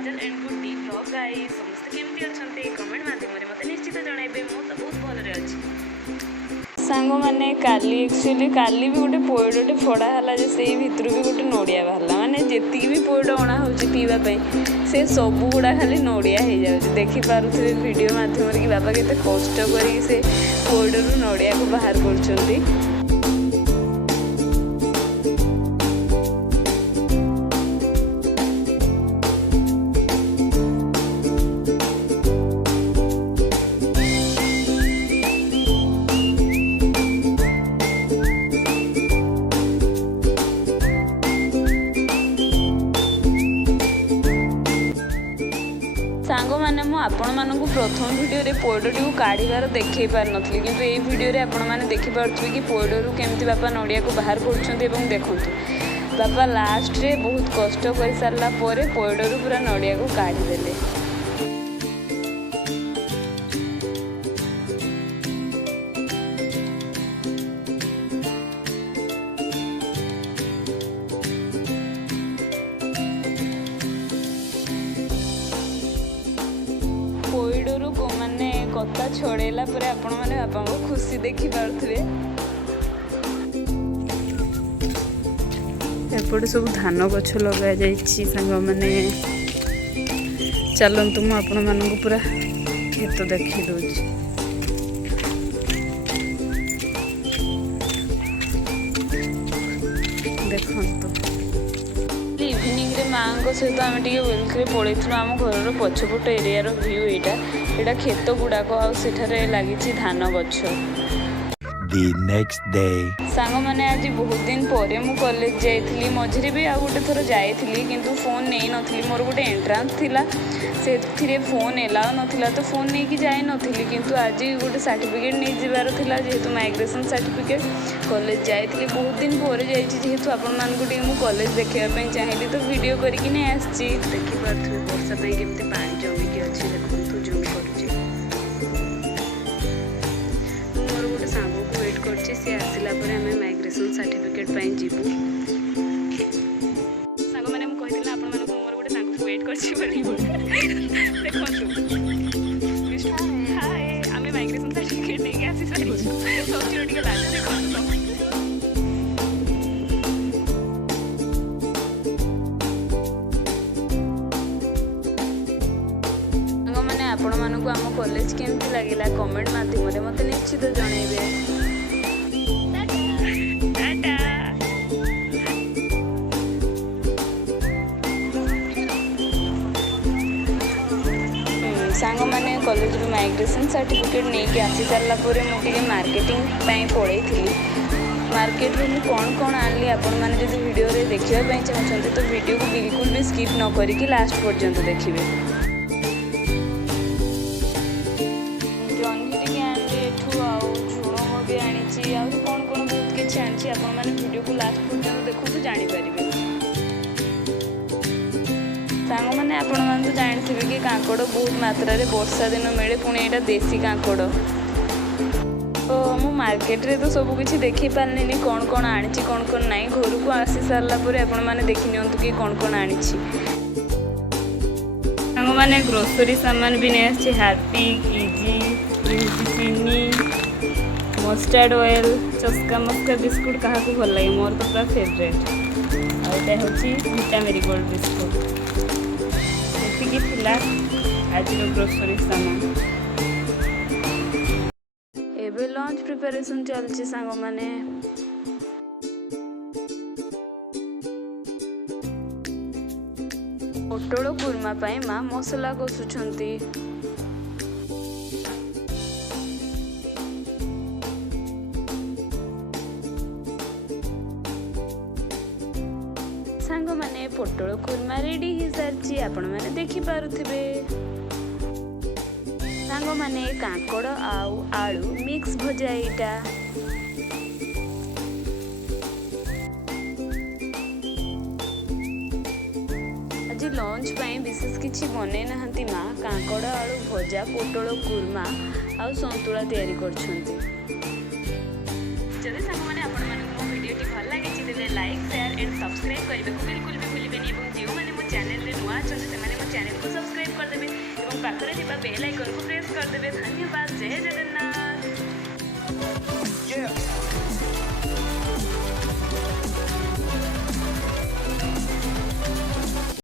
Kajal and good D vlog guys समस्त केमती अछंते comment माध्यम रे मते निश्चित जणाइबे मो तो बहुत भल रे अछि सांगो माने काली एक्चुअली काली भी गोटे पोइडटे फड़ा हला जे सेई भितरु भी गोटे नोडिया बाहरला माने जेतिकी भी पोइड अणा होची पीवा पई से सब गुड़ा खाली नोडिया हो जाउची देखि पारुथिबे वीडियो माध्यम रे कि बाबा केते कष्ट करी से पोइडरु नोडिया को बाहर करछंती। सांग मैंने आपण मानक प्रथम वीडियो रे पोइडटी को काढ़ार देखे पार नी कि ये वीडियो रे आपण मैंने देखिपे कि पोइडरू केमती बापा नड़िया को बाहर कर देखु बापा लास्ट रे बहुत कष्ट कर सारा पोइडरू पूरा नड़िया को काढ़ीदे। पोइडरू को माने कथा छड़ेला पर आपण माने बापा को खुशी देखि पारुथिबे। एपटे सब धान गछ लगा जाइछि संग माने चलंतु मु आपण मानन को पूरा खेत देखि दोछि। देखंतु इवनिंग रे माँ सहित आम टे वेलकरे पड़े आम घर पछपट एरिया व्यू यहाँ खेत गुड़ाक आठारे लगी धान गछ। सांग मैंने आज बहुत दिन पर मु कॉलेज जाइली मझे भी आ गोटे थर जाइली किंतु फोन नहीं नथली मोर गोटे एंट्रांस थिला से फोन एलाउ नाला तो फोन नहीं कि जाई नथली किंतु आज गोटे सर्टिफिकेट नहीं जीवार थिला जेहेतु माइग्रेशन सर्टिफिकेट कॉलेज जाइली बहुत दिन पर जेहेतु आपण मानक मु कॉलेज देखापी चाहिए तो वीडियो करके नहीं आसी देखिपे वर्षा केमती पानी जमिकी अच्छी देखो जूम कर मोर गोटे सांग को वेट कर सी आसला माइग्रेशन सर्टिफिकेट जीवु सांग मैंने कहती आपण मानक मोर गोटे सांग को वेट कर देखो हाय आम माइग्रेशन सर्टिफिकेट नहीं आसी सारी सोचो टे लाज देखो मैंने आपण मानक आम कॉलेज केमती लगिला कमेंट माध्यम मत निश्चित जनइबे। सांग मैंने कॉलेज रू माइग्रेशन सर्टिफिकेट नहीं कि आसी सारा मुझे मार्केटिंग पड़े थी मार्केट रू कौन कौन आनली आपण मैंने जो वीडियो रे देखा चाहते तो वीडियो को बिल्कुल भी स्किप न करिकी लास्ट पर्यंत देखिए। जन्ही टी आनी एठू आउ झुण भी आनी आ कौन कौन बहुत किसी आनी आपण मैंने वीडियो को लास्ट पर्यंत देखो जानीपर। सांग मैंने आपण मान तो जानते कि कांकड़ बहुत मात्रा रे वर्षा दिन मिले पुणी यहाँ देसी कांकड़ तो मु मार्केट रे तो सब किसी देखी पारनी कौन कौन आनी कौन कौन नाई घर को आसी सारा आपण मैंने देखी नियंतु कि कौन कौन आनी सांग मैंने ग्रोसरी सामान भी नहीं आसी हार्पिक इजी चीनी मस्टर्ड ऑयल चस्का मस्का बिस्कुट क्या भल लगे मोर तो पूरा फेवरेट आटा हूँ विटा मेरीगोल्ड बिस्कुट थिला आज ग्रोसरी सामान एबे लंच प्रिपरेशन चलछि सांग माने पोटल कुर्मा पाई माँ मसला कषुछंती सांग माने पोटल कुर्मा रेडी हो सारी आपण मैंने देखि पारुथिबे। सांग माने कांकड़ आउ आलू मिक्स भजा एटा आज लंच पाई विशेष किछि बने नहंती माँ कांकड़ आलू भजा पोटल कुर्मा आउ संतुला तैयारी करछंती। जदि सांग माने आपण मानक मो वीडियो टी भल लागे लाइक शेयर एंड सब्सक्राइब करने को बिल्कुल भी भूलिबेनी। जो मैंने मो चैनल रे नुआ କରୁଛନ୍ତି ସେମାନେ ମୋ ଚ୍ୟାନେଲକୁ ସବସ୍କ୍ରାଇବ୍ କରିଦେବେ ଏବଂ ପାଖରେ ଥିବା ବେଲ୍ ଆଇକନ୍କୁ ପ୍ରେସ୍ କରିଦେବେ। ଧନ୍ୟବାଦ। ଜୟ ଜଗନ୍ନାଥ।